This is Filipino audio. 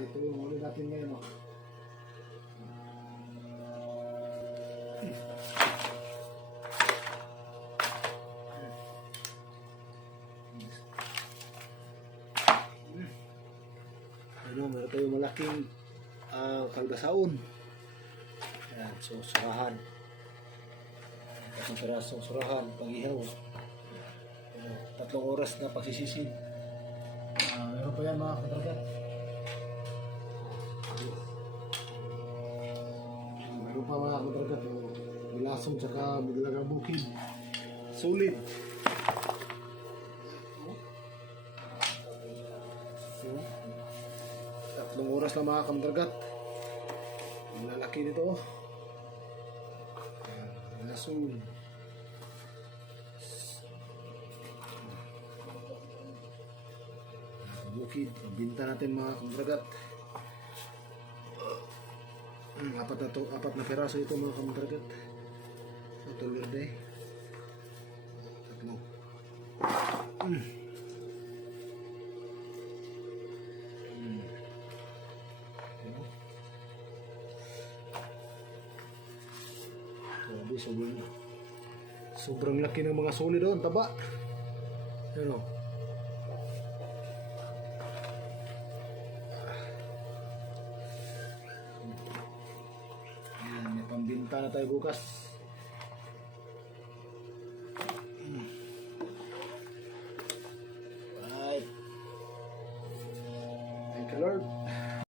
Ito yung huli natin ngayon. Oh. Ano, meron tayong malaking kalbasaon. Ayan, so surahan. Kasing pirasong surahan, pag-ihaw. Ayan, 3 oras na pagsisisid. Meron pa yan mga kadragat. Meron pa mga kadragat. Bilasong tsaka maglagang bukid. Sulit. So, 3 oras na mga kadragat. Ang lalaki nito. Bilasong. Bukid, binta natin mga kadragat. Apat na peraso ito mga kadragat. Ito verde. 3. Sabi, sobrang laki ng mga suli doon, taba. Ano? Ayan, may pambinta na tayo bukas.